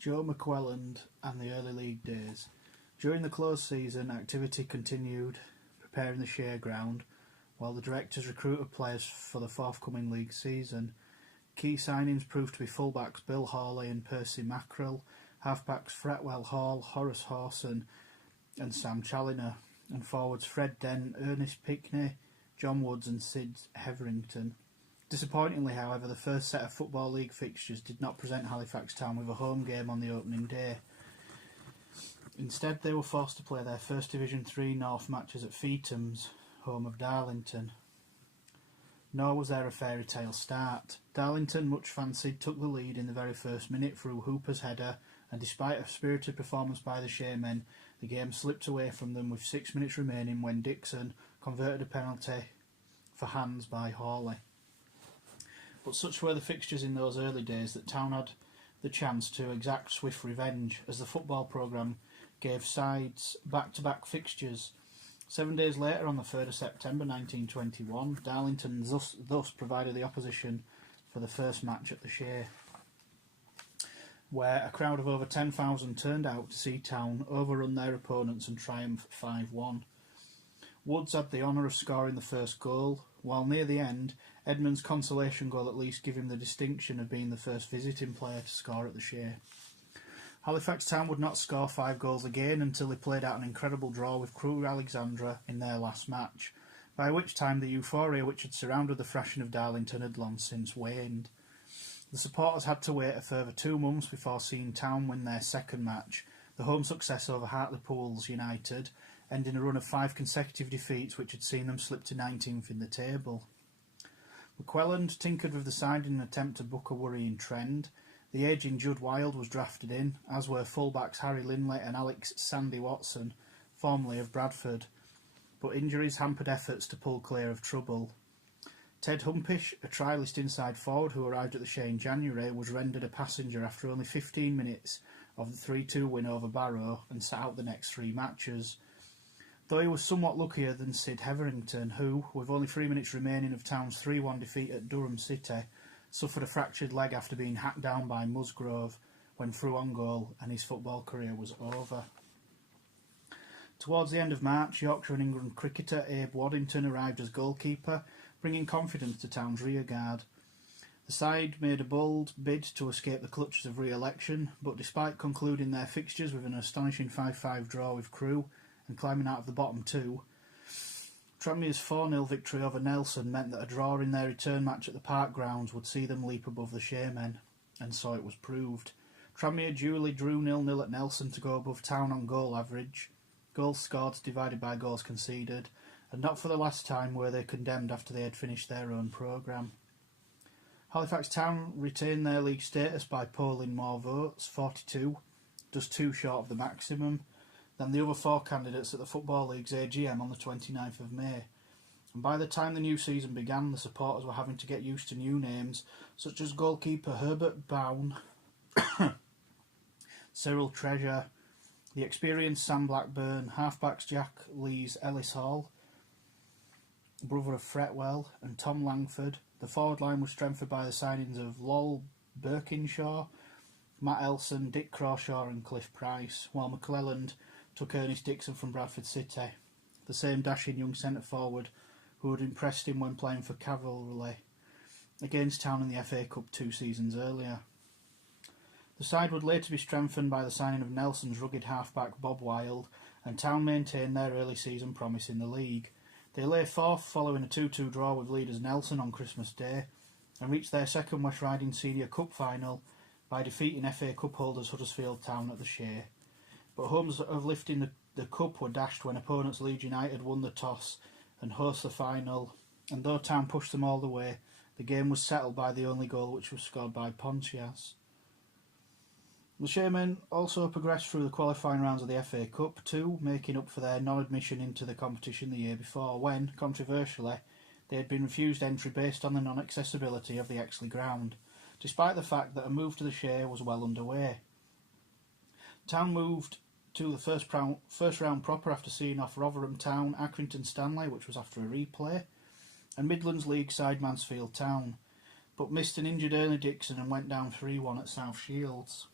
Joe McClelland and the early league days. During the closed season, activity continued, preparing the Share ground, while the directors recruited players for the forthcoming league season. Key signings proved to be fullbacks Bill Hawley and Percy Mackerel, halfbacks Fretwell Hall, Horace Hawson and Sam Challoner, and forwards Fred Dent, Ernest Pickney, John Woods and Sid Hetherington. Disappointingly, however, the first set of Football League fixtures did not present Halifax Town with a home game on the opening day. Instead, they were forced to play their First Division 3 North matches at Feetham's, home of Darlington. Nor was there a fairy tale start. Darlington, much fancied, took the lead in the very first minute through Hooper's header, and despite a spirited performance by the Shaymen, the game slipped away from them with 6 minutes remaining when Dixon converted a penalty for hands by Hawley. But such were the fixtures in those early days that Town had the chance to exact swift revenge, as the football programme gave sides back-to-back fixtures. 7 days later, on the 3rd of September 1921, Darlington thus provided the opposition for the first match at the Share, where a crowd of over 10,000 turned out to see Town overrun their opponents and triumph 5-1. Woods had the honour of scoring the first goal, while near the end, Edmund's consolation goal at least gave him the distinction of being the first visiting player to score at the Share. Halifax Town would not score 5 goals again until they played out an incredible draw with Crewe Alexandra in their last match, by which time the euphoria which had surrounded the thrashing of Darlington had long since waned. The supporters had to wait a further 2 months before seeing Town win their second match, the home success over Hartlepool's United, ending a run of 5 consecutive defeats which had seen them slip to 19th in the table. McClelland tinkered with the side in an attempt to buck a worrying trend. The ageing Judd Wild was drafted in, as were fullbacks Harry Linley and Alex Sandy Watson, formerly of Bradford, but injuries hampered efforts to pull clear of trouble. Ted Humpish, a trialist inside forward who arrived at the Shea in January, was rendered a passenger after only 15 minutes of the 3-2 win over Barrow and sat out the next 3 matches. Though he was somewhat luckier than Sid Hetherington, who, with only 3 minutes remaining of Town's 3-1 defeat at Durham City, suffered a fractured leg after being hacked down by Musgrove when through on goal, and his football career was over. Towards the end of March, Yorkshire and England cricketer Abe Waddington arrived as goalkeeper, bringing confidence to Town's rearguard. The side made a bold bid to escape the clutches of re-election, but despite concluding their fixtures with an astonishing 5-5 draw with Crewe and climbing out of the bottom 2, Tranmere's 4-0 victory over Nelson meant that a draw in their return match at the Park Grounds would see them leap above the Shaymen, and so it was proved. Tranmere duly drew 0-0 at Nelson to go above Town on goal average, goals scored divided by goals conceded, and not for the last time were they condemned after they had finished their own programme. Halifax Town retained their league status by polling more votes, 42, just 2 short of the maximum, than the other 4 candidates at the Football League's AGM on the 29th of May. And by the time the new season began, the supporters were having to get used to new names, such as goalkeeper Herbert Bown, Cyril Treasure, the experienced Sam Blackburn, halfbacks Jack Lees Ellis Hall, brother of Fretwell, and Tom Langford. The forward line was strengthened by the signings of Lol Birkinshaw, Matt Elson, Dick Crawshaw and Cliff Price, while McClelland took Ernest Dixon from Bradford City, the same dashing young centre-forward who had impressed him when playing for Cavalry against Town in the FA Cup 2 seasons earlier. The side would later be strengthened by the signing of Nelson's rugged halfback Bob Wild, and Town maintained their early season promise in the league. They lay 4th following a 2-2 draw with leaders Nelson on Christmas Day, and reached their second West Riding Senior Cup final by defeating FA Cup holders Huddersfield Town at the Shea. But hopes of lifting the cup were dashed when opponents Leeds United won the toss and host the final, and though Town pushed them all the way, the game was settled by the only goal, which was scored by Pontias. The Shaymen also progressed through the qualifying rounds of the FA Cup too, making up for their non-admission into the competition the year before when, controversially, they had been refused entry based on the non-accessibility of the Exley ground, despite the fact that a move to the Shea was well underway. Town moved to the first round proper after seeing off Rotherham Town, Accrington Stanley, which was after a replay, and Midlands League side Mansfield Town, but missed an injured Ernie Dixon and went down 3-1 at South Shields.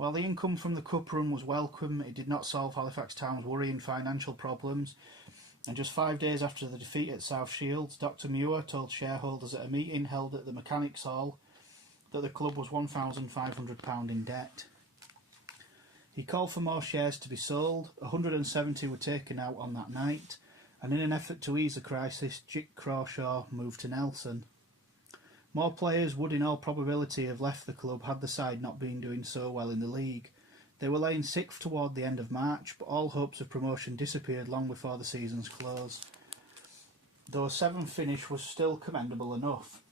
While the income from the cup run was welcome, it did not solve Halifax Town's worrying financial problems, and just 5 days after the defeat at South Shields, Dr Muir told shareholders at a meeting held at the Mechanics Hall that the club was £1,500 in debt. He called for more shares to be sold. 170 were taken out on that night, and in an effort to ease the crisis, Jick Crawshaw moved to Nelson. More players would in all probability have left the club had the side not been doing so well in the league. They were laying sixth toward the end of March, but all hopes of promotion disappeared long before the season's close. Though a 7th finish was still commendable enough.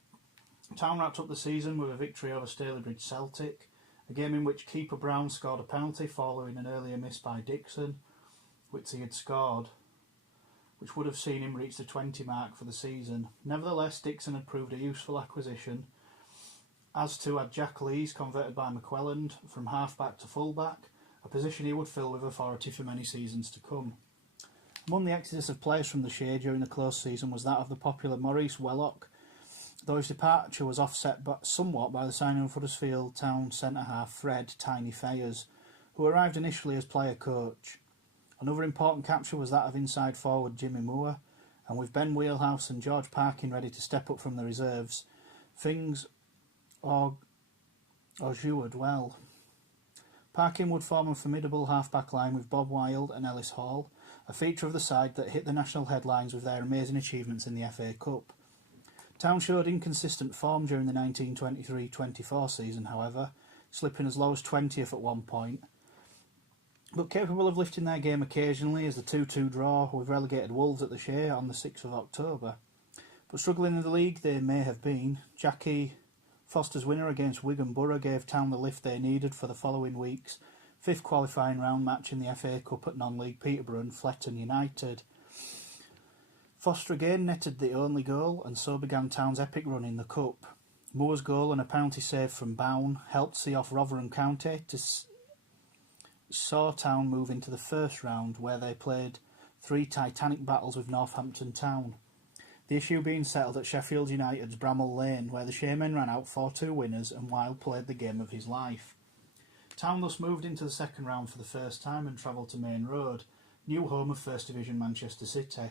Town wrapped up the season with a victory over Stalybridge Celtic, a game in which keeper Brown scored a penalty following an earlier miss by Dixon, which he had scored, which would have seen him reach the 20 mark for the season. Nevertheless, Dixon had proved a useful acquisition, as too had Jack Lees, converted by McClelland from half-back to full-back, a position he would fill with authority for many seasons to come. Among the exodus of players from the Shea during the close season was that of the popular Maurice Wellock, though his departure was offset somewhat by the signing of Huddersfield Town centre-half Fred Tiny Fayers, who arrived initially as player-coach. Another important capture was that of inside forward Jimmy Moore, and with Ben Wheelhouse and George Parkin ready to step up from the reserves, things augured well. Parkin would form a formidable half-back line with Bob Wilde and Ellis Hall, a feature of the side that hit the national headlines with their amazing achievements in the FA Cup. Town showed inconsistent form during the 1923-24 season, however, slipping as low as 20th at one point, but capable of lifting their game occasionally as the 2-2 draw with relegated Wolves at the Shea on the 6th of October. But struggling in the league they may have been. Jackie Foster's winner against Wigan Borough gave Town the lift they needed for the following week's 5th qualifying round match in the FA Cup at non-league Peterborough and Fletton United. Foster again netted the only goal, and so began Town's epic run in the Cup. Moore's goal and a penalty save from Bown helped see off Rotherham County to saw Town move into the first round, where they played 3 titanic battles with Northampton Town. The issue being settled at Sheffield United's Bramall Lane, where the Shaymen ran out 4-2 winners and Wilde played the game of his life. Town thus moved into the second round for the first time and travelled to Main Road, new home of First Division Manchester City.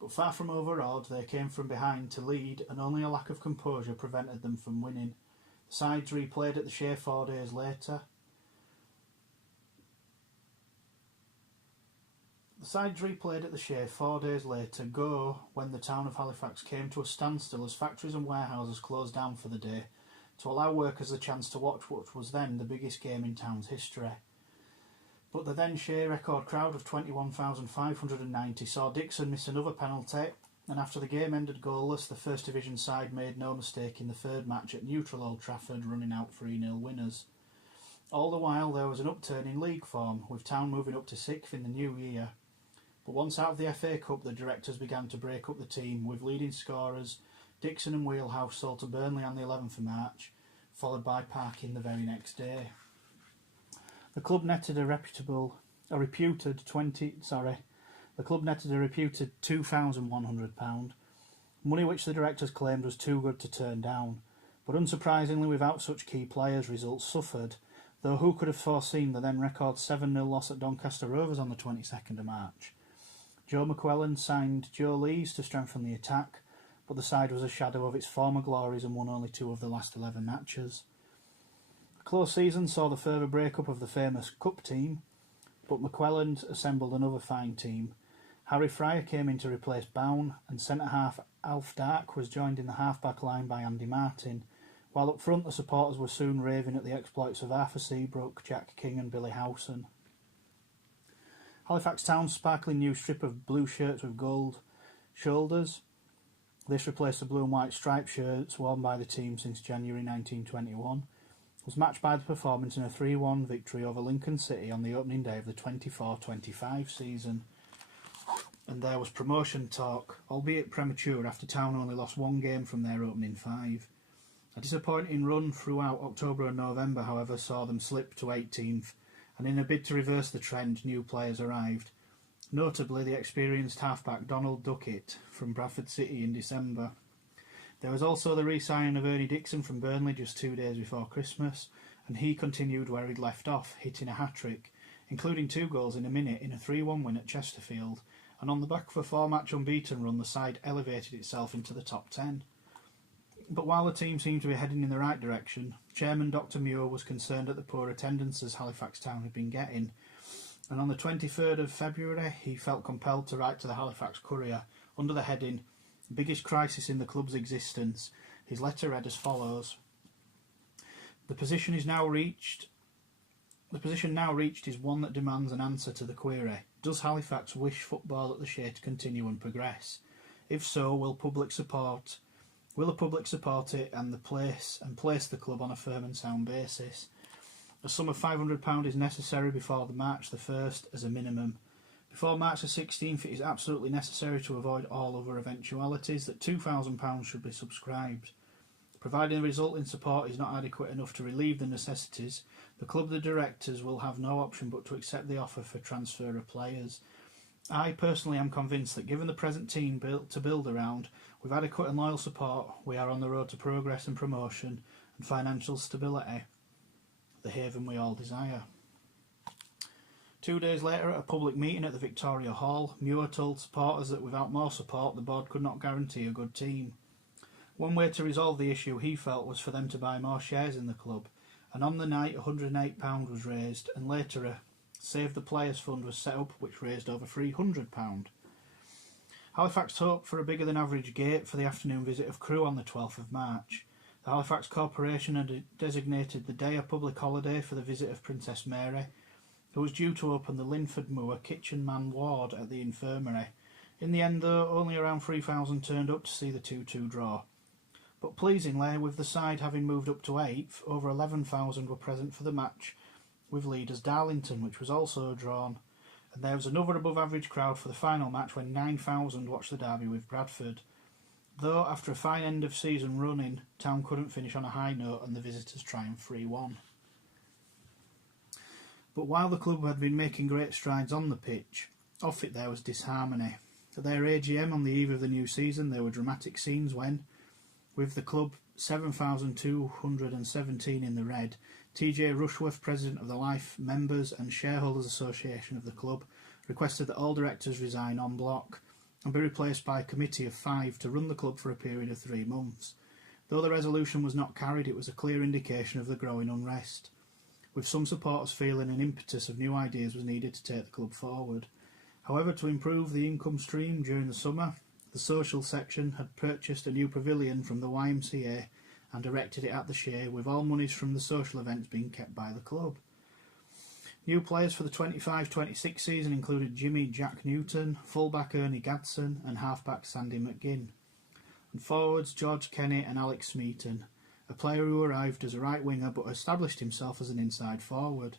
But far from overawed, they came from behind to lead, and only a lack of composure prevented them from winning. The sides replayed at the Shea 4 days later. Go when the town of Halifax came to a standstill as factories and warehouses closed down for the day, to allow workers the chance to watch what was then the biggest game in town's history. But the then Shea record crowd of 21,590 saw Dixon miss another penalty, and after the game ended goalless, the First Division side made no mistake in the third match at neutral Old Trafford, running out 3-0 winners. All the while there was an upturn in league form, with Town moving up to 6th in the new year. But once out of the FA Cup, the directors began to break up the team, with leading scorers Dixon and Wheelhouse sold to Burnley on the 11th of March, followed by Parkin the very next day. The club netted a reputed £2,100, money which the directors claimed was too good to turn down. But unsurprisingly, without such key players, results suffered, though who could have foreseen the then record 7-0 loss at Doncaster Rovers on the 22nd of March? Joe McClelland signed Joe Lees to strengthen the attack, but the side was a shadow of its former glories and won only 2 of the last 11 matches. A close season saw the further break-up of the famous Cup team, but McClelland assembled another fine team. Harry Fryer came in to replace Bown, and centre-half Alf Dark was joined in the half-back line by Andy Martin, while up front the supporters were soon raving at the exploits of Arthur Seabrook, Jack King and Billy Howson. Halifax Town's sparkling new strip of blue shirts with gold shoulders, this replaced the blue and white striped shirts worn by the team since January 1921, was matched by the performance in a 3-1 victory over Lincoln City on the opening day of the 24-25 season. And there was promotion talk, albeit premature, after Town only lost 1 game from their opening 5. A disappointing run throughout October and November, however, saw them slip to 18th, and in a bid to reverse the trend, new players arrived, notably the experienced halfback Donald Duckett from Bradford City in December. There was also the re-signing of Ernie Dixon from Burnley just 2 days before Christmas, and he continued where he'd left off, hitting a hat-trick, including 2 goals in a minute in a 3-1 win at Chesterfield, and on the back of a 4-match unbeaten run, the side elevated itself into the top 10. But while the team seemed to be heading in the right direction, Chairman Dr Muir was concerned at the poor attendances Halifax Town had been getting, and on the 23rd of February he felt compelled to write to the Halifax Courier under the heading "Biggest Crisis in the Club's Existence." His letter read as follows: The position now reached is one that demands an answer to the query: does Halifax wish football at the Shay to continue and progress? If so, will the public support it and place the club on a firm and sound basis? A sum of £500 is necessary before March the 1st as a minimum. Before March the 16th, it is absolutely necessary, to avoid all other eventualities, that £2,000 should be subscribed. Providing the resulting support is not adequate enough to relieve the necessities, the club, the directors, will have no option but to accept the offer for transfer of players. I personally am convinced that given the present team to build around, with adequate and loyal support, we are on the road to progress and promotion and financial stability, the haven we all desire. 2 days later, at a public meeting at the Victoria Hall, Muir told supporters that without more support, the board could not guarantee a good team. One way to resolve the issue, he felt, was for them to buy more shares in the club, and on the night £108 was raised, and later a Save the Players Fund was set up, which raised over £300. Halifax hoped for a bigger than average gate for the afternoon visit of crew on the 12th of March. The Halifax Corporation had designated the day a public holiday for the visit of Princess Mary, who was due to open the Linford Moor Kitchen Man ward at the infirmary. In the end, though, only around 3,000 turned up to see the 2-2 draw. But pleasingly, with the side having moved up to 8th, over 11,000 were present for the match with leaders Darlington, which was also drawn, and there was another above average crowd for the final match when 9,000 watched the derby with Bradford. Though after a fine end of season running, Town couldn't finish on a high note and the visitors triumphed 3-1. But while the club had been making great strides on the pitch, off it there was disharmony. At their AGM on the eve of the new season, there were dramatic scenes when, with the club 7,217 in the red, T.J. Rushworth, President of the Life Members and Shareholders Association of the club, requested that all directors resign en bloc and be replaced by a committee of 5 to run the club for a period of 3 months. Though the resolution was not carried, it was a clear indication of the growing unrest, with some supporters feeling an impetus of new ideas was needed to take the club forward. However, to improve the income stream during the summer, the social section had purchased a new pavilion from the YMCA and erected it at the Shay, with all monies from the social events being kept by the club. New players for the 25-26 season included Jimmy Jack Newton, fullback Ernie Gadsden and halfback Sandy McGinn, and forwards George Kenny and Alex Smeaton, a player who arrived as a right winger but established himself as an inside forward.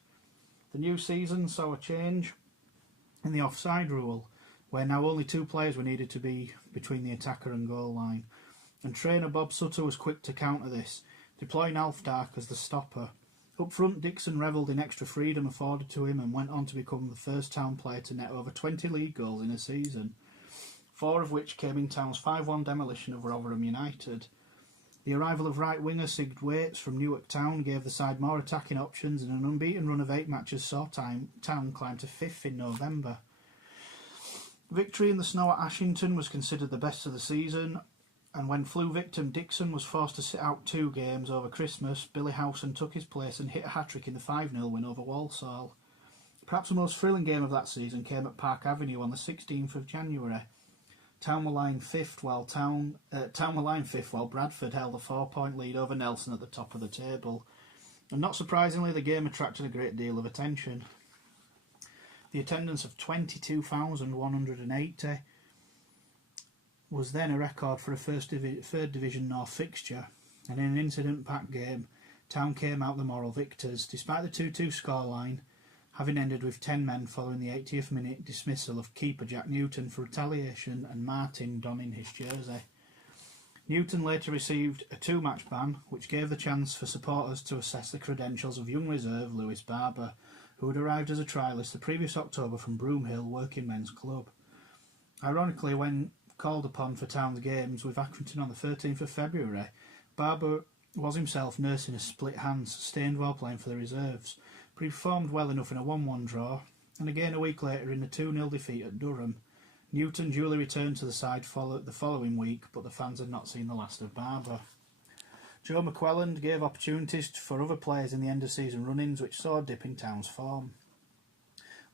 The new season saw a change in the offside rule, where now only 2 players were needed to be between the attacker and goal line, and trainer Bob Sutter was quick to counter this, deploying Alf Dark as the stopper. Up front, Dixon revelled in extra freedom afforded to him and went on to become the first Town player to net over 20 league goals in a season, 4 of which came in Town's 5-1 demolition of Rotherham United. The arrival of right winger Sigd Waits from Newark Town gave the side more attacking options, and an unbeaten run of 8 matches saw Town climb to 5th in November. Victory in the snow at Ashington was considered the best of the season, and when flu victim Dixon was forced to sit out 2 games over Christmas, Billy Howson took his place and hit a hat-trick in the 5-0 win over Walsall. Perhaps the most thrilling game of that season came at Park Avenue on the 16th of January. Town were lying fifth while Bradford held a 4-point lead over Nelson at the top of the table, and not surprisingly, the game attracted a great deal of attention. The attendance of 22,180 was then a record for a third division North fixture, and in an incident-packed game, Town came out the moral victors, despite the 2-2 scoreline having ended with 10 men following the 80th minute dismissal of keeper Jack Newton for retaliation and Martin donning his jersey. Newton later received a 2-match ban, which gave the chance for supporters to assess the credentials of young reserve Lewis Barber, who had arrived as a trialist the previous October from Broomhill Working Men's Club. Ironically, when called upon for Town's games with Accrington on the 13th of February, Barber was himself nursing a split hand sustained while playing for the reserves, but he performed well enough in a 1-1 draw, and again a week later in a 2-0 defeat at Durham. Newton duly returned to the side the following week, but the fans had not seen the last of Barber. Joe McClelland gave opportunities for other players in the end-of-season run-ins, which saw a dip in Town's form.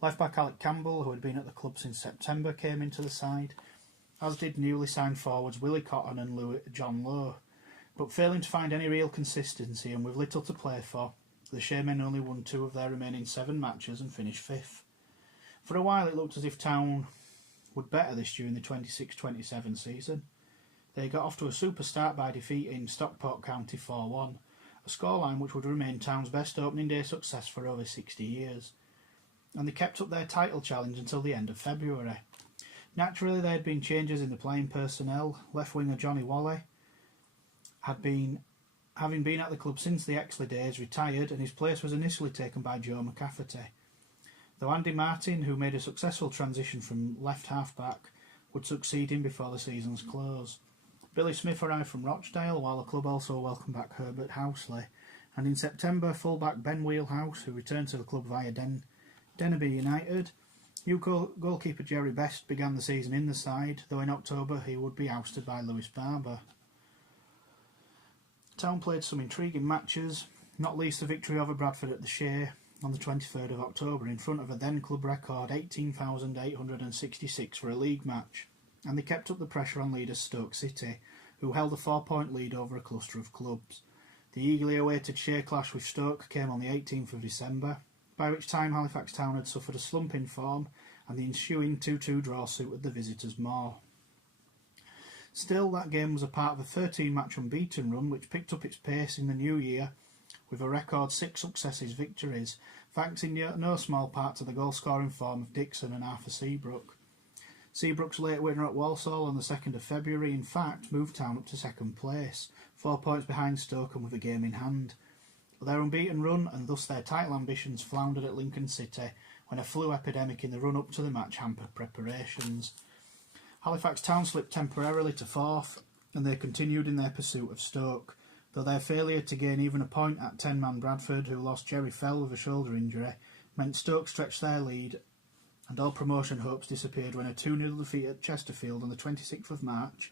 Left-back Alec Campbell, who had been at the club since September, came into the side, as did newly signed forwards Willie Cotton and John Lowe. But failing to find any real consistency and with little to play for, the Shaymen only won 2 of their remaining 7 matches and finished 5th. For a while it looked as if Town would better this during the 26-27 season. They got off to a super start by defeating Stockport County 4-1, a scoreline which would remain Town's best opening day success for over 60 years. And they kept up their title challenge until the end of February. Naturally, there had been changes in the playing personnel. Left winger Johnny Wally having been at the club since the Exley days, retired, and his place was initially taken by Joe McCafferty. Though Andy Martin, who made a successful transition from left half-back, would succeed him before the season's close. Billy Smith arrived from Rochdale, while the club also welcomed back Herbert Housley, and in September full-back Ben Wheelhouse, who returned to the club via Denby United. New goalkeeper Jerry Best began the season in the side, though in October he would be ousted by Lewis Barber. Town played some intriguing matches, not least the victory over Bradford at the Shea on the 23rd of October in front of a then club record 18,866 for a league match, and they kept up the pressure on leaders Stoke City, who held a 4-point lead over a cluster of clubs. The eagerly awaited Shea clash with Stoke came on the 18th of December, by which time Halifax Town had suffered a slump in form, and the ensuing 2-2 draw suited the visitors more. Still, that game was a part of a 13-match unbeaten run which picked up its pace in the new year with a record 6 successive victories, thanks in no small part to the goal-scoring form of Dixon and Arthur Seabrook. Seabrook's late winner at Walsall on the 2nd of February, in fact, moved Town up to second place, 4 points behind Stoke and with a game in hand. But their unbeaten run and thus their title ambitions floundered at Lincoln City when a flu epidemic in the run-up to the match hampered preparations. Halifax Town slipped temporarily to 4th, and they continued in their pursuit of Stoke, though their failure to gain even a point at 10-man Bradford, who lost Jerry Fell with a shoulder injury, meant Stoke stretched their lead, and all promotion hopes disappeared when a 2-0 defeat at Chesterfield on the 26th of March,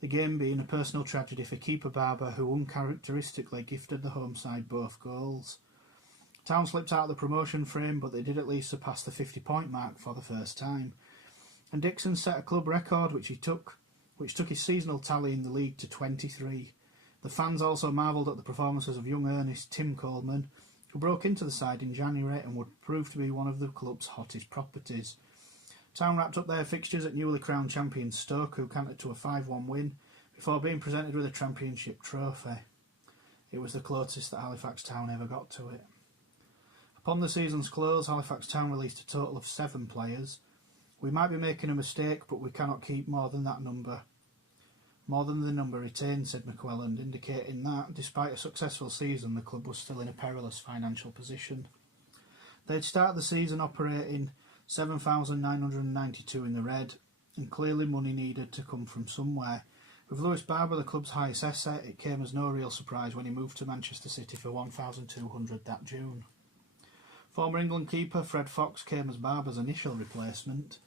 the game being a personal tragedy for keeper Barber, who uncharacteristically gifted the home side both goals. Town slipped out of the promotion frame, but they did at least surpass the 50-point mark for the first time, and Dixon set a club record which took his seasonal tally in the league to 23. The fans also marvelled at the performances of young earnest Tim Coleman, who broke into the side in January and would prove to be one of the club's hottest properties. Town wrapped up their fixtures at newly crowned champion Stoke, who cantered to a 5-1 win, before being presented with a championship trophy. It was the closest that Halifax Town ever got to it. Upon the season's close, Halifax Town released a total of 7 players. We might be making a mistake, but we cannot keep more than that number. More than the number retained, said McClelland, indicating that, despite a successful season, the club was still in a perilous financial position. They'd started the season operating 7,992 in the red, and clearly money needed to come from somewhere. With Lewis Barber the club's highest asset, it came as no real surprise when he moved to Manchester City for 1,200 that June. Former England keeper Fred Fox came as Barber's initial replacement,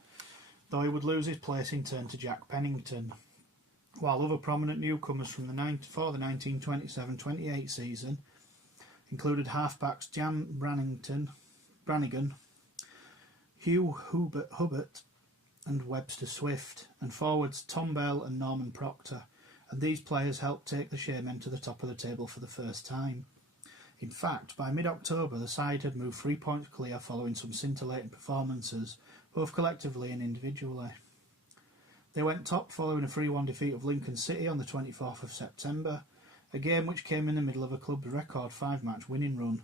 though he would lose his place in turn to Jack Pennington, while other prominent newcomers for the 1927-28 season included halfbacks Jan Brannigan, Hugh Hubbard and Webster Swift, and forwards Tom Bell and Norman Proctor, and these players helped take the Shaymen to the top of the table for the first time. In fact, by mid-October the side had moved 3 points clear following some scintillating performances, both collectively and individually. They went top following a 3-1 defeat of Lincoln City on the 24th of September, a game which came in the middle of a club's record 5-match winning run.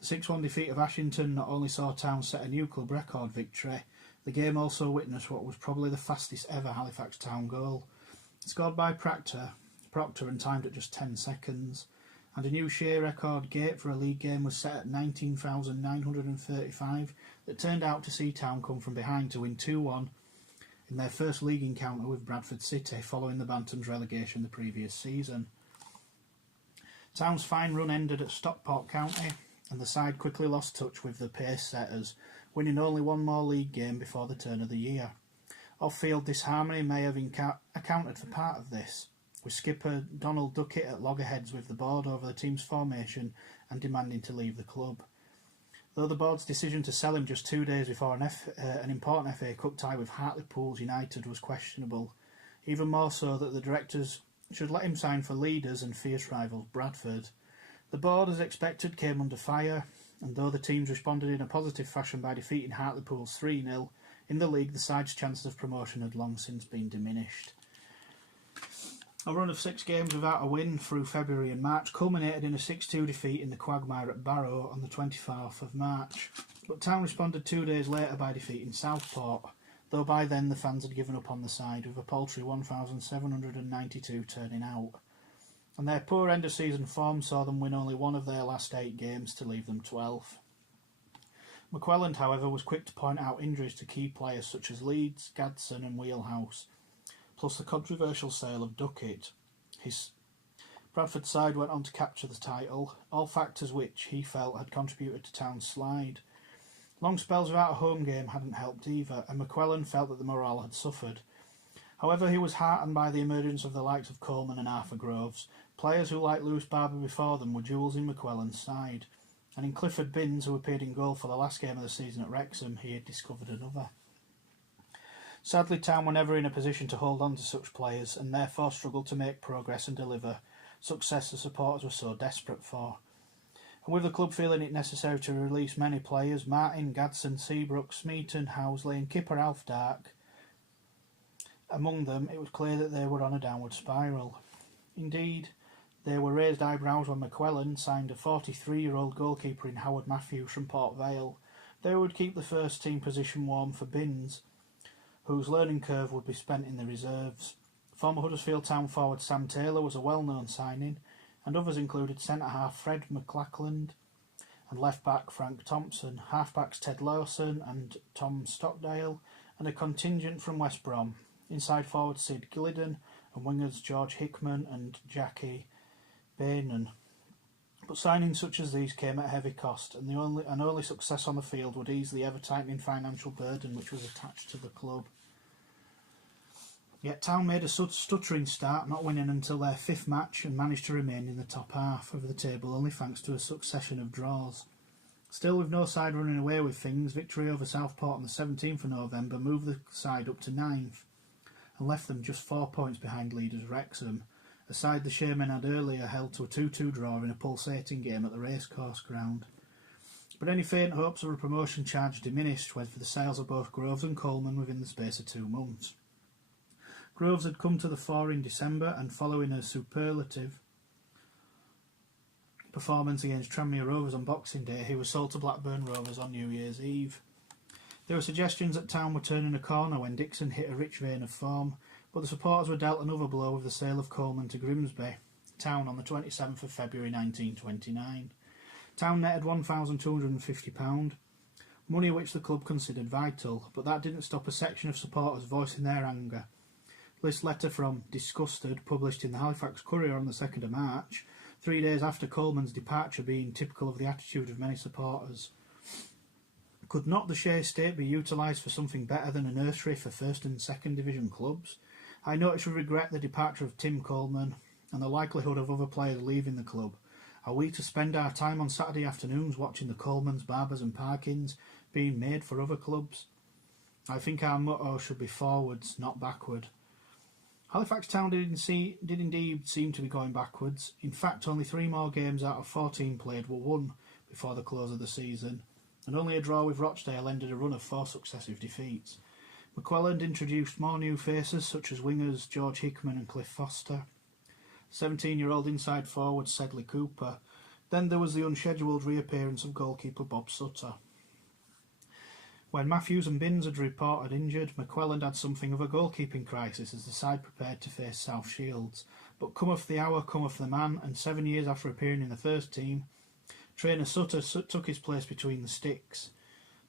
The 6-1 defeat of Ashington not only saw Town set a new club record victory, the game also witnessed what was probably the fastest ever Halifax Town goal, scored by Proctor and timed at just 10 seconds, and a new Shea record gate for a league game was set at 19,935 that turned out to see Town come from behind to win 2-1 in their first league encounter with Bradford City following the Bantams relegation the previous season. Town's fine run ended at Stockport County, and the side quickly lost touch with the pace setters, winning only one more league game before the turn of the year. Off-field disharmony may have accounted for part of this, with skipper Donald Duckett at loggerheads with the board over the team's formation and demanding to leave the club. Though the board's decision to sell him just 2 days before an important FA Cup tie with Hartlepool United was questionable, even more so that the directors should let him sign for leaders and fierce rivals Bradford. The board, as expected, came under fire, and though the teams responded in a positive fashion by defeating Hartlepool's 3-0, in the league the side's chances of promotion had long since been diminished. A run of 6 games without a win through February and March culminated in a 6-2 defeat in the quagmire at Barrow on the 24th of March. But Town responded 2 days later by defeating Southport, though by then the fans had given up on the side, with a paltry 1,792 turning out. And their poor end-of-season form saw them win only one of their last 8 games to leave them 12th. McClelland, however, was quick to point out injuries to key players such as Leeds, Gadsden and Wheelhouse, plus the controversial sale of Duckett. His Bradford side went on to capture the title, all factors which, he felt, had contributed to Town's slide. Long spells without a home game hadn't helped either, and McClelland felt that the morale had suffered. However, he was heartened by the emergence of the likes of Coleman and Arthur Groves. Players who, like Lewis Barber before them, were jewels in McClelland's side. And in Clifford Binns, who appeared in goal for the last game of the season at Wrexham, he had discovered another. Sadly, Town were never in a position to hold on to such players, and therefore struggled to make progress and deliver success the supporters were so desperate for. And with the club feeling it necessary to release many players, Martin, Gadsden, Seabrook, Smeaton, Housley and Kipper Alf Dark among them, it was clear that they were on a downward spiral. Indeed, there were raised eyebrows when McClelland signed a 43-year-old goalkeeper in Howard Matthews from Port Vale. They would keep the first team position warm for Binns, whose learning curve would be spent in the reserves. Former Huddersfield Town forward Sam Taylor was a well-known signing, and others included centre-half Fred McClelland and left-back Frank Thompson, half-backs Ted Lawson and Tom Stockdale, and a contingent from West Brom, inside forward Sid Glidden and wingers George Hickman and Jackie Bainan. But signings such as these came at heavy cost, and an early success on the field would ease the ever-tightening financial burden which was attached to the club. Yet Town made a stuttering start, not winning until their 5th match, and managed to remain in the top half of the table only thanks to a succession of draws. Still, with no side running away with things, victory over Southport on the 17th of November moved the side up to 9th, and left them just 4 points behind leaders Wrexham, a side the Shaymen had earlier held to a 2-2 draw in a pulsating game at the racecourse ground. But any faint hopes of a promotion charge diminished with the sales of both Groves and Coleman within the space of 2 months. Groves had come to the fore in December, and following a superlative performance against Tranmere Rovers on Boxing Day, he was sold to Blackburn Rovers on New Year's Eve. There were suggestions that Town were turning a corner when Dixon hit a rich vein of form, but the supporters were dealt another blow with the sale of Coleman to Grimsby Town on the 27th of February 1929. Town netted £1,250, money which the club considered vital, but that didn't stop a section of supporters voicing their anger. This letter from Disgusted, published in the Halifax Courier on the 2nd of March, 3 days after Coleman's departure, being typical of the attitude of many supporters. Could not the Shay estate be utilised for something better than a nursery for 1st and 2nd Division clubs? I notice with regret the departure of Tim Coleman and the likelihood of other players leaving the club. Are we to spend our time on Saturday afternoons watching the Colemans, Barbers and Parkins being made for other clubs? I think our motto should be forwards, not backward. Halifax Town did indeed seem to be going backwards. In fact, only 3 more games out of 14 played were won before the close of the season, and only a draw with Rochdale ended a run of 4 successive defeats. McClelland introduced more new faces such as wingers George Hickman and Cliff Foster, 17-year-old inside forward Sedley Cooper. Then there was the unscheduled reappearance of goalkeeper Bob Sutter. When Matthews and Binns had reported injured, McClelland had something of a goalkeeping crisis as the side prepared to face South Shields. But cometh the hour, cometh the man, and 7 years after appearing in the first team, trainer Sutter took his place between the sticks.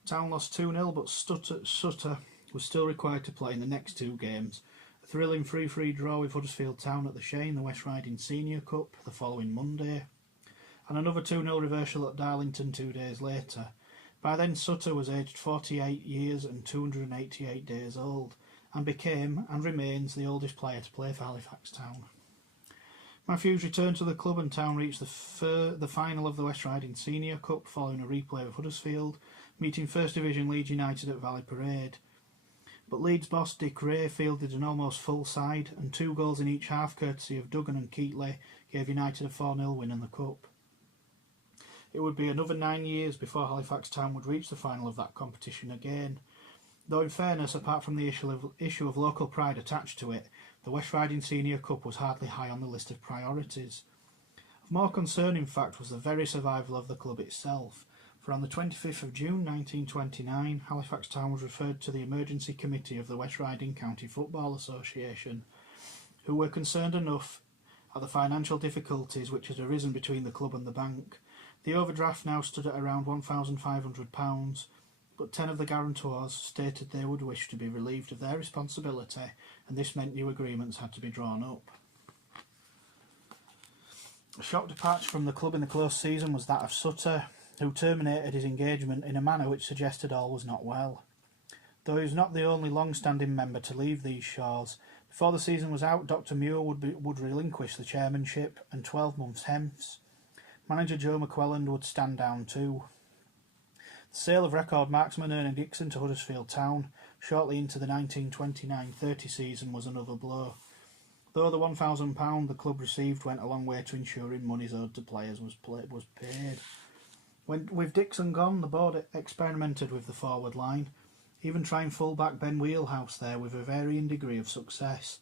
Town lost 2-0, but Sutter was still required to play in the next 2 games, a thrilling 3-3 draw with Huddersfield Town at the Shaymen, the West Riding Senior Cup, the following Monday, and another 2-0 reversal at Darlington 2 days later. By then Sutter was aged 48 years and 288 days old, and became, and remains, the oldest player to play for Halifax Town. Matthews returned to the club and Town reached the final of the West Riding Senior Cup following a replay with Huddersfield, meeting First Division Leeds United at Valley Parade. But Leeds boss Dick Ray fielded an almost full side, and 2 goals in each half courtesy of Duggan and Keatley gave United a 4-0 win in the Cup. It would be another 9 years before Halifax Town would reach the final of that competition again. Though in fairness, apart from the issue of local pride attached to it, the West Riding Senior Cup was hardly high on the list of priorities. Of more concern, in fact, was the very survival of the club itself, for on the 25th of June 1929, Halifax Town was referred to the Emergency Committee of the West Riding County Football Association, who were concerned enough at the financial difficulties which had arisen between the club and the bank. The overdraft now stood at around £1,500, but 10 of the guarantors stated they would wish to be relieved of their responsibility, and this meant new agreements had to be drawn up. A shock departure from the club in the close season was that of Sutter, who terminated his engagement in a manner which suggested all was not well. Though he was not the only long-standing member to leave these shores, before the season was out, Dr. Muir would relinquish the chairmanship, and 12 months hence, manager Joe McClelland would stand down too. The sale of record marksman Ernie Dixon to Huddersfield Town shortly into the 1929-30 season was another blow, though the £1,000 the club received went a long way to ensuring monies owed to players was paid. With Dixon gone, the board experimented with the forward line, even trying full-back Ben Wheelhouse there with a varying degree of success.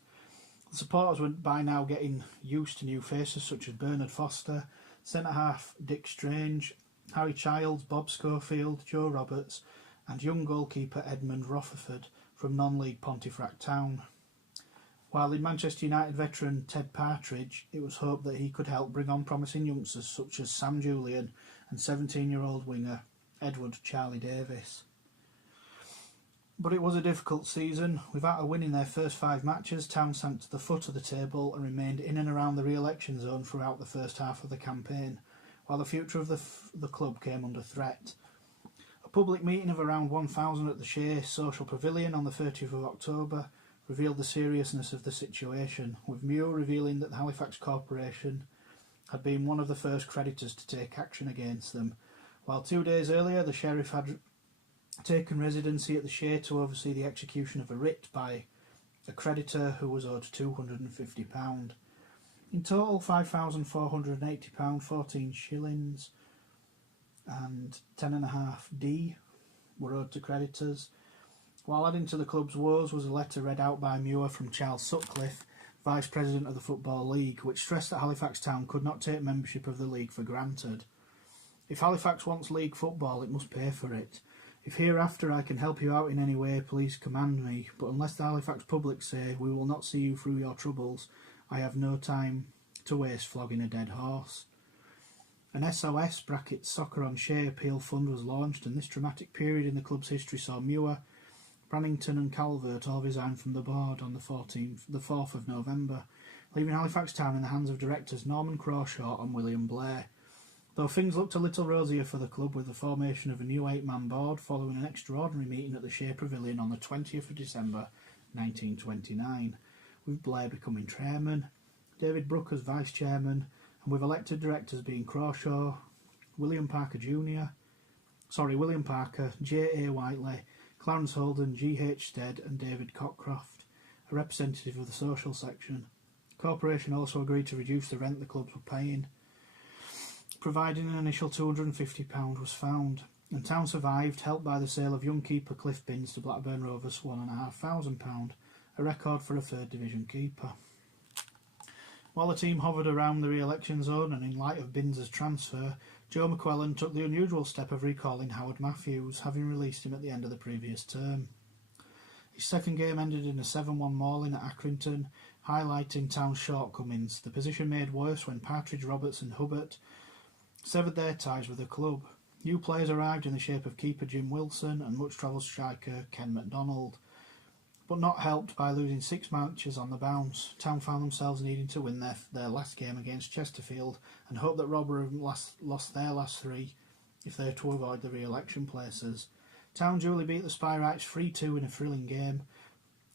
The supporters were by now getting used to new faces such as Bernard Foster, centre-half Dick Strange, Harry Childs, Bob Schofield, Joe Roberts, and young goalkeeper Edmund Rotherford from non-league Pontefract Town. While in Manchester United veteran Ted Partridge, it was hoped that he could help bring on promising youngsters such as Sam Julian and 17-year-old winger Edward Charlie Davis. But it was a difficult season. Without a win in their first 5 matches, Town sank to the foot of the table and remained in and around the re-election zone throughout the first half of the campaign, while the future of the club came under threat. A public meeting of around 1,000 at the Shea Social Pavilion on the 30th of October revealed the seriousness of the situation, with Muir revealing that the Halifax Corporation had been one of the first creditors to take action against them, while 2 days earlier the sheriff had taken residency at the Shea to oversee the execution of a writ by a creditor who was owed £250. In total, £5,480, 14 shillings and 10.5d were owed to creditors. While adding to the club's woes was a letter read out by Muir from Charles Sutcliffe, Vice President of the Football League, which stressed that Halifax Town could not take membership of the league for granted. If Halifax wants league football, it must pay for it. If hereafter I can help you out in any way, please command me, but unless the Halifax public say we will not see you through your troubles, I have no time to waste flogging a dead horse. An SOS (Soccer on Shea) appeal fund was launched, and this dramatic period in the club's history saw Muir, Brannington and Calvert all resign from the board on the 4th of November, leaving Halifax Town in the hands of directors Norman Crawshaw and William Blair. Though things looked a little rosier for the club with the formation of a new 8-man board following an extraordinary meeting at the Shea Pavilion on the 20th of December 1929, with Blair becoming chairman, David Brooke as vice-chairman, and with elected directors being Crawshaw, William Parker, J.A. Whiteley, Clarence Holden, G.H. Stead and David Cockcroft, a representative of the social section. The corporation also agreed to reduce the rent the clubs were paying, providing an initial £250 was found, and Town survived, helped by the sale of young keeper Cliff Binns to Blackburn Rovers for £1,500, a record for a third division keeper. While the team hovered around the re-election zone, and in light of Binns' transfer, Joe McClelland took the unusual step of recalling Howard Matthews, having released him at the end of the previous term. His second game ended in a 7-1 mauling at Accrington, highlighting Town's shortcomings, the position made worse when Partridge, Roberts and Hubbard severed their ties with the club. New players arrived in the shape of keeper Jim Wilson and much-travelled striker Ken MacDonald. but not helped by losing 6 matches on the bounce. Town found themselves needing to win their last game against Chesterfield and hope that Rotherham lost their last 3 if they were to avoid the re-election places. Town duly beat the Spyrites 3-2 in a thrilling game,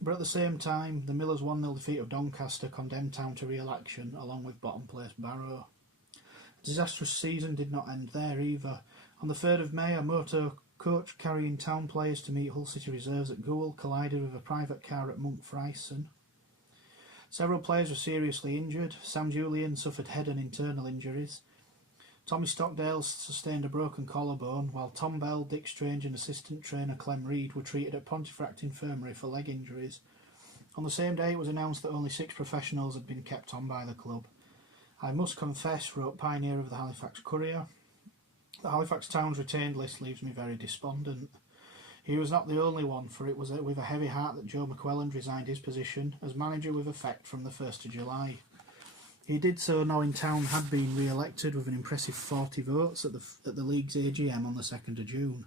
but at the same time, the Millers' 1-0 defeat of Doncaster condemned Town to re-election along with bottom place Barrow. A disastrous season did not end there either. On the 3rd of May, a motor coach carrying Town players to meet Hull City reserves at Goole collided with a private car at Monk Friesen. Several players were seriously injured. Sam Julian suffered head and internal injuries. Tommy Stockdale sustained a broken collarbone, while Tom Bell, Dick Strange and assistant trainer Clem Reid were treated at Pontefract Infirmary for leg injuries. On the same day, it was announced that only 6 professionals had been kept on by the club. I must confess, wrote Pioneer of the Halifax Courier, the Halifax Town's retained list leaves me very despondent. He was not the only one, for it was with a heavy heart that Joe McClelland resigned his position as manager with effect from the 1st of July. He did so knowing Town had been re-elected with an impressive 40 votes at the league's AGM on the 2nd of June,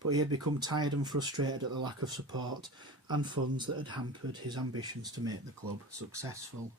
but he had become tired and frustrated at the lack of support and funds that had hampered his ambitions to make the club successful.